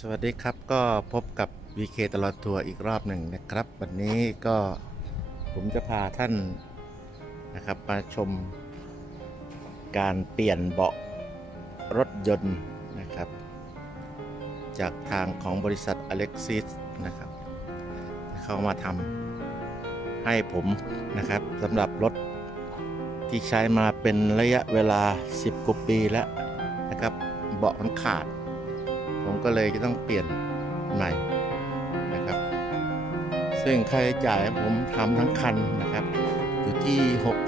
สวัสดีครับก็พบกับ VK ตลอดทัวร์อีกรอบหนึ่งนะครับ วันนี้ก็ผมจะพาท่านนะครับมาชมการเปลี่ยนเบาะรถยนต์นะครับ จากทางของบริษัท Alexis นะครับ เข้ามาทำให้ผมนะครับสำหรับรถที่ใช้มาเป็นระยะเวลา 10กว่าปีแล้วนะครับเบาะมันขาด ผมก็เลยจะต้องเปลี่ยนใหม่นะครับ ซึ่งค่าใช้จ่ายผมทำทั้งคันนะครับ อยู่ที่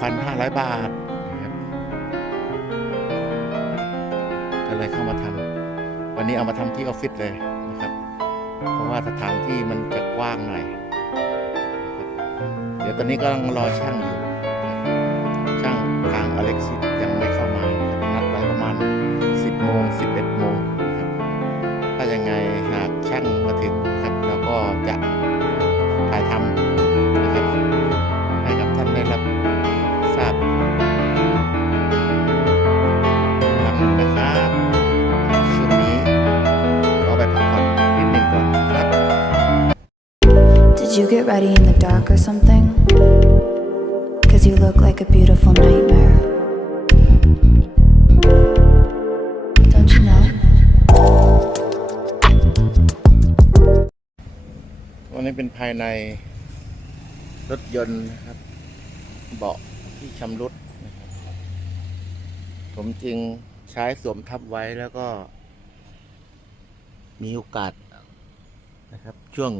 6,500 บาทนะครับก็เลยเข้ามาทำวันนี้เอามาทำที่ออฟฟิศเลยนะครับ เพราะว่าสถานที่มันจะกว้างหน่อยเดี๋ยวตอนนี้ก็กำลังรอช่างอยู่ช่างทางอเล็กซิสยังไม่เข้ามานะครับนัดไว้ประมาณ 10โมง11 anybody in the dark or something? Cause you look like a beautiful nightmare. Don't you know? วันนี้เป็นภายในรถยนต์นะครับ เบาะที่ชำรุดนะครับผมจึงใช้สวมทับไว้แล้วก็ มีโอกาสนะครับ ช่วง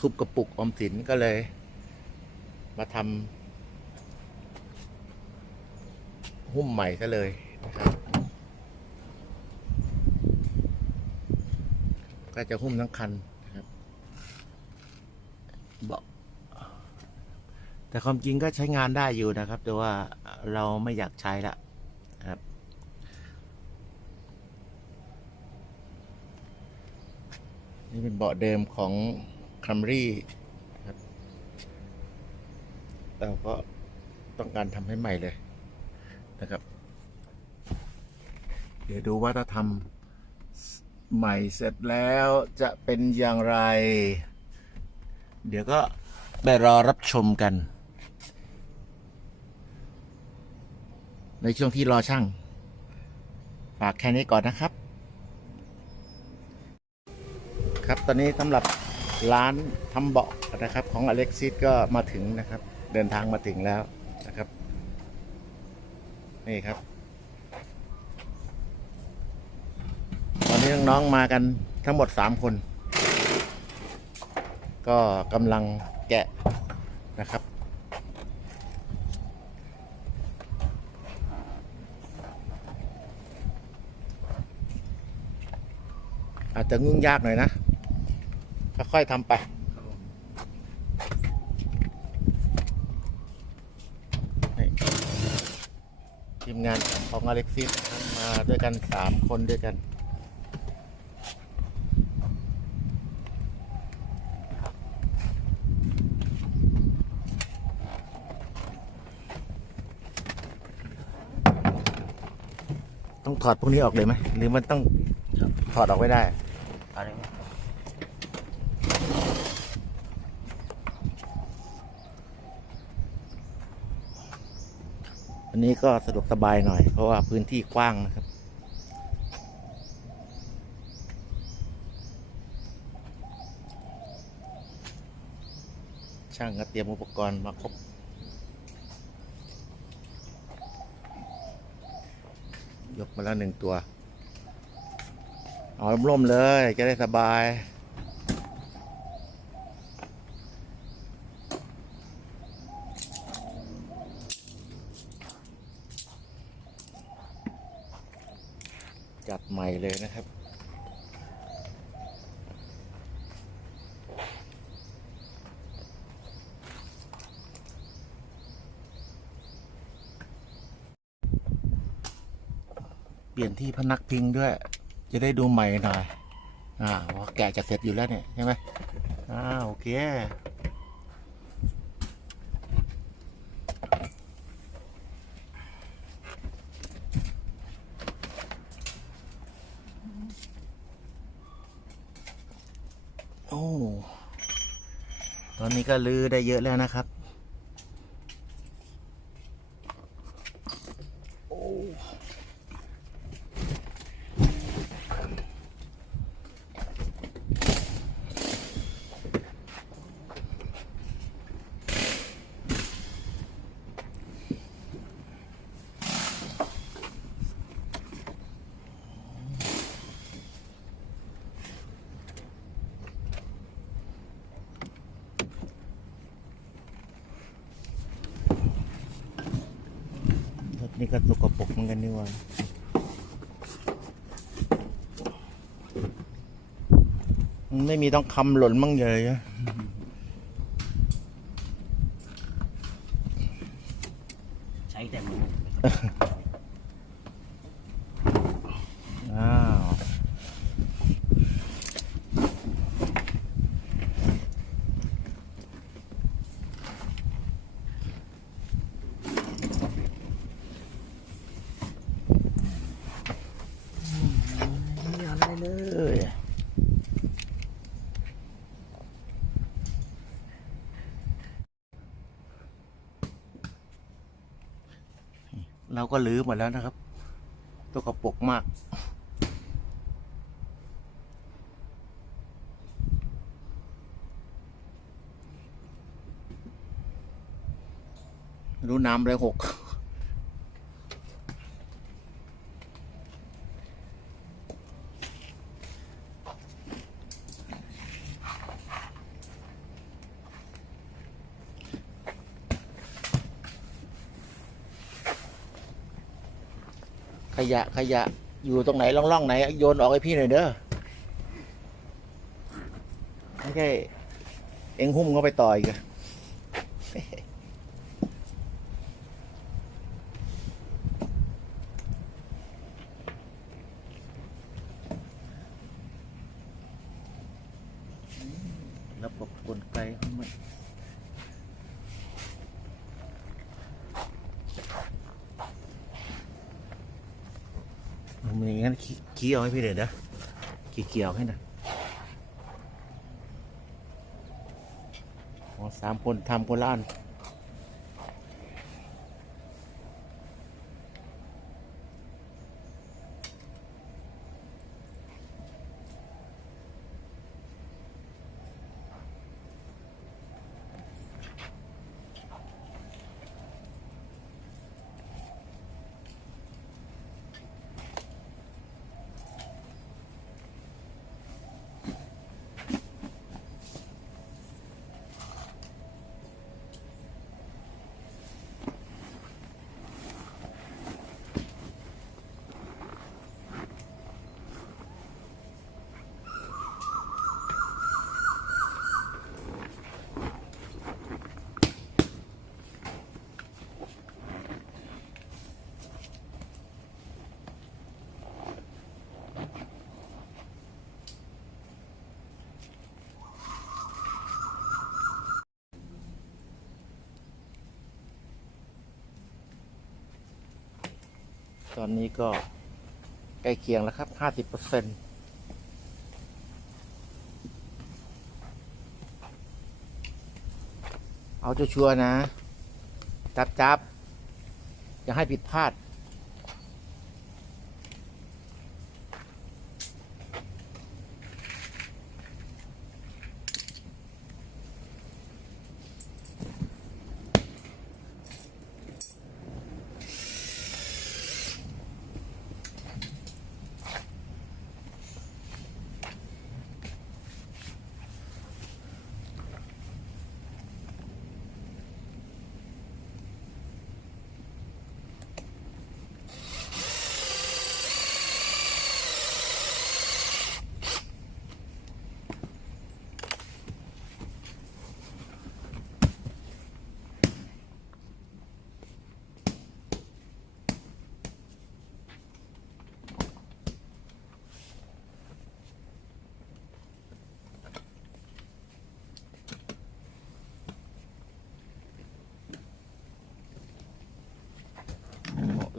ทุบกระปุกออมสินก็เลย มาทำหุ้มใหม่ซะเลยนะครับก็จะหุ้มทั้งคันนะครับเบาะแต่ความจริงก็ใช้งานได้อยู่นะครับ แต่ว่าเราไม่อยากใช้ละครับนี่เป็นเบาะเดิมของ คัมรี่ครับเราก็ต้องการทำให้ใหม่เลยนะครับ เดี๋ยวดูว่าถ้าทำใหม่เสร็จแล้วจะเป็นอย่างไร เดี๋ยวก็ไปรอรับชมกัน ในช่วงที่รอช่างฝากแค่นี้ก่อนนะครับ ครับตอนนี้สำหรับ ร้านทำเบาะนะครับของอเล็กซิสก็มาถึงนะครับ เดินทางมาถึงแล้วนะครับ นี่ครับ ตอนนี้น้องๆมากันทั้งหมด 3 คน ก็กำลังแกะนะครับอาจจะงุ่งยากหน่อยนะ ค่อยๆทำไปนี่ทีมงานของอเล็กซิสนะครับมาด้วยกัน3คนด้วยกันต้องถอดพวกนี้ออกเลยไหมหรือมันต้องถอดออกไม่ได้อะไร อันนี้ก็สะดวกสบายหน่อย เพราะว่าพื้นที่กว้างนะครับ ช่างก็เตรียมอุปกรณ์มาครบยกมาแล้วหนึ่งตัว เอาล่มๆเลยจะได้สบาย จัดใหม่เลยนะครับ เปลี่ยนที่พนักพิงด้วย จะได้ดูใหม่หน่อย อ่าพราะแกะจะเสร็จอยู่แล้วเนี่ย ใช่ไหมอ่าโอเค โอ้ ตอนนี้ก็ลื้อได้เยอะแล้วนะครับ นี่ก็ตกกระปรกเหมือนกันนี่ว่ามันไม่มีต้องคำหล่นมั่งเลยอะ ใช้แต่มือ อ้าว ไม่อะไรเลย เราก็ลื้อหมดแล้วนะครับตัวกระปกมาก รู้น้ำเลยหก ขยะขยะอยู่ตรงไหนร่องๆไหน โยนออกให้พี่หน่อยเด้อไม่ใช่เอ็งหุ้มเขาไปต่อยกันระบบกลไกของมันมันอย่างนั้น ขี้เอาให้พี่เดี๋ยนะขี้เกี่ยวให้นะอ๋อสามคนทำคนละอัน ตอนนี้ก็ใกล้เคียงแล้วครับห้าสิบเปอร์เซ็นต์เอาชัวร์ๆนะ จับจับอย่าให้ผิดพลาด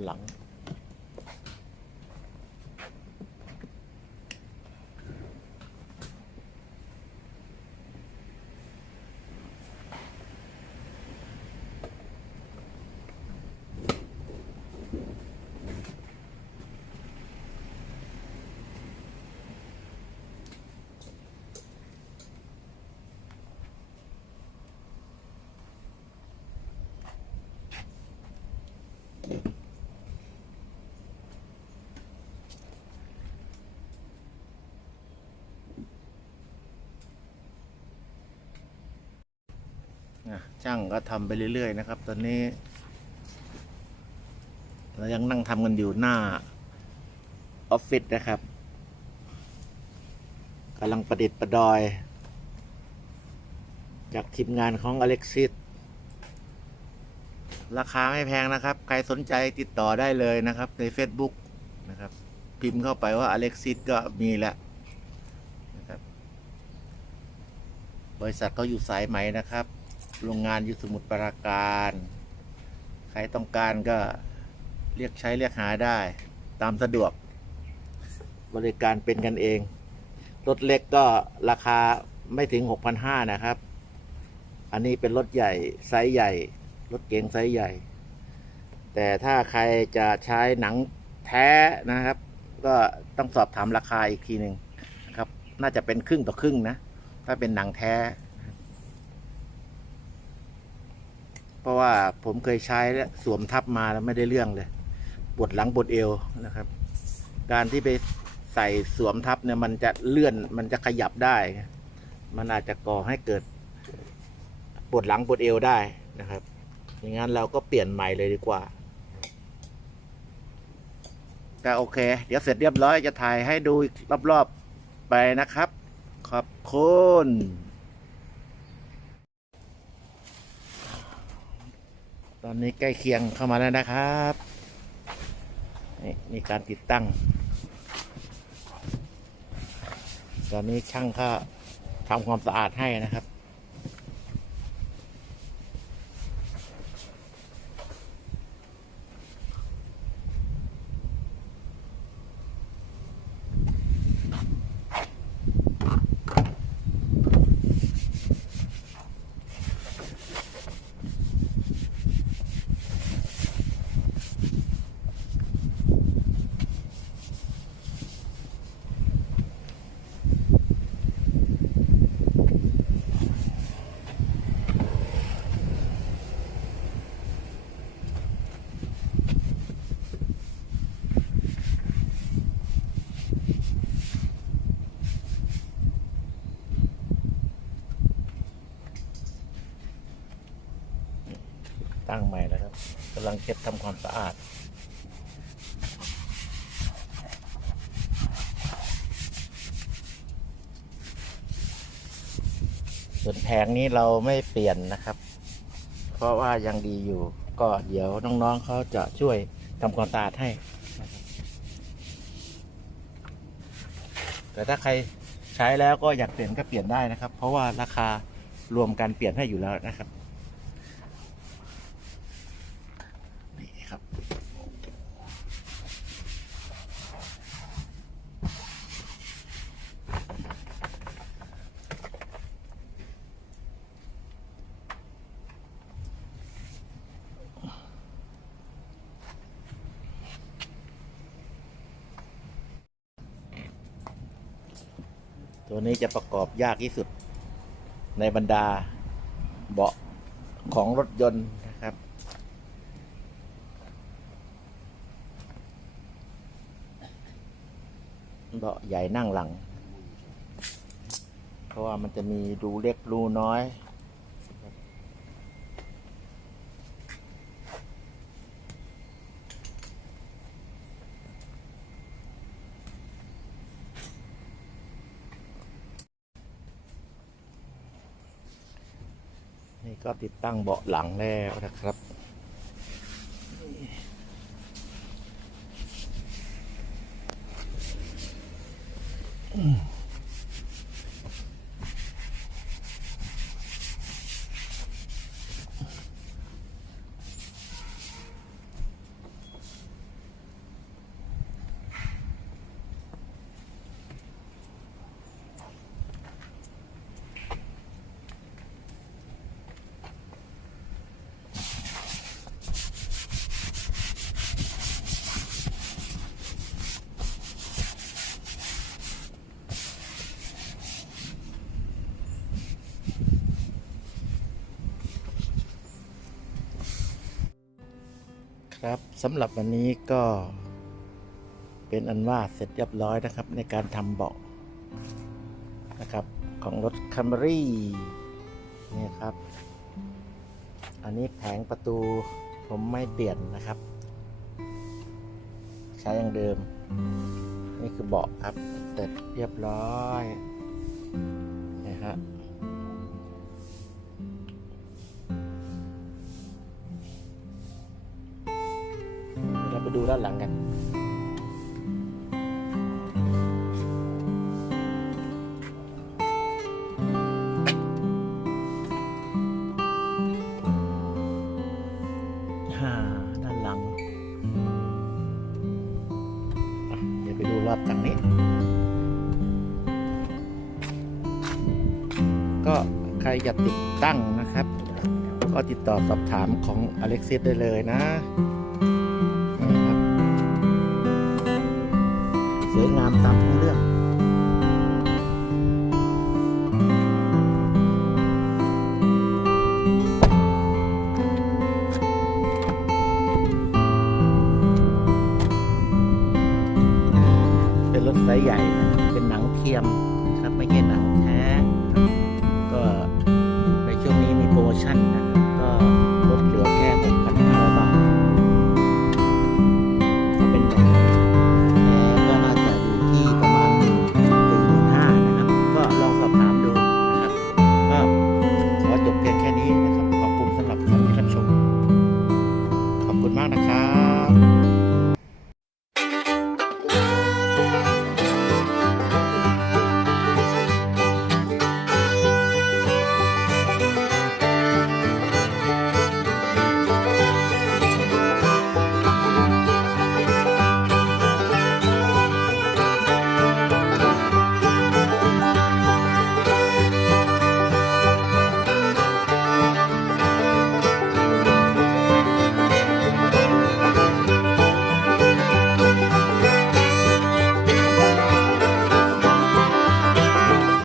หลัง ช่างก็ทำไปเรื่อย ๆ นะครับ ตอนนี้เรายังนั่งทำกันอยู่หน้าออฟฟิศนะครับกำลังประดิษฐ์ประดอย จากทีมงานของอเล็กซิสราคาไม่แพงนะครับ ใครสนใจติดต่อได้เลยนะครับ ใน Facebook นะครับ พิมพ์เข้าไปว่าอเล็กซิสก็มีแล้วนะครับ บริษัทเขาอยู่สายไหมนะครับ โรงงานอยู่สมุทรปราการ ใครต้องการก็เรียกใช้เรียกหาได้ ตามสะดวก บริการเป็นกันเอง รถเล็กก็ราคาไม่ถึง 6,500 นะครับ อันนี้เป็นรถใหญ่ ไซส์ใหญ่ รถเก๋งไซส์ใหญ่ แต่ถ้าใครจะใช้หนังแท้นะครับ ก็ต้องสอบถามราคาอีกทีหนึ่งครับ น่าจะเป็นครึ่งต่อครึ่งนะ ถ้าเป็นหนังแท้ เพราะว่าผมเคยใช้แล้วสวมทับมาแล้วไม่ได้เรื่องเลยปวดหลังปวดเอวนะครับ การที่ไปใส่สวมทับเนี่ยมันจะเลื่อนมันจะขยับได้ มันอาจจะก่อให้เกิดปวดหลังปวดเอวได้นะครับอย่างนั้นเราก็เปลี่ยนใหม่เลยดีกว่าก็โอเค เดี๋ยวเสร็จเรียบร้อยจะถ่ายให้ดูรอบๆไปนะครับ ขอบคุณ ตอนนี้ใกล้เคียงเข้ามาแล้วนะครับนี่มีการติดตั้ง ตอนนี้ช่างก็ทำความสะอาดให้นะครับ ตั้งใหม่แล้วครับกำลัง เช็ดทำความสะอาด ส่วนแผงนี้เราไม่เปลี่ยนนะครับ เพราะว่ายังดีอยู่ ก็เดี๋ยวน้องๆเขาจะช่วยทำความสะอาดให้ แต่ถ้าใครใช้แล้วก็อยากเปลี่ยนก็เปลี่ยนได้นะครับ เพราะว่าราคารวมกันเปลี่ยนให้อยู่แล้วนะครับ ตัวนี้จะประกอบยากที่สุดในบรรดาเบาะของรถยนต์นะครับ เบาะใหญ่นั่งหลัง เพราะว่ามันจะมีรูเล็กรูน้อย ก็ติดตั้งเบาะหลังแล้วนะครับ ครับสำหรับวันนี้ก็เป็นอันว่าเสร็จเรียบร้อยนะครับ ในการทำเบาะนะครับ ของรถคัมรี่นี่ครับ อันนี้แผงประตูผมไม่เปลี่ยนนะครับ ใช้อย่างเดิม นี่คือเบาะครับเสร็จเรียบร้อยนะฮะ ดูด้านหลังกันฮ่าด้านหลัง เดี๋ยวไปดูรอบฝั่งนี้ ก็ใครอยากติดตั้งนะครับ ก็ติดต่อสอบถามของอเล็กซิสได้เลยนะ ตามผู้เรื่องเป็นรถไซส์ใหญ่ เป็นหนังเทียม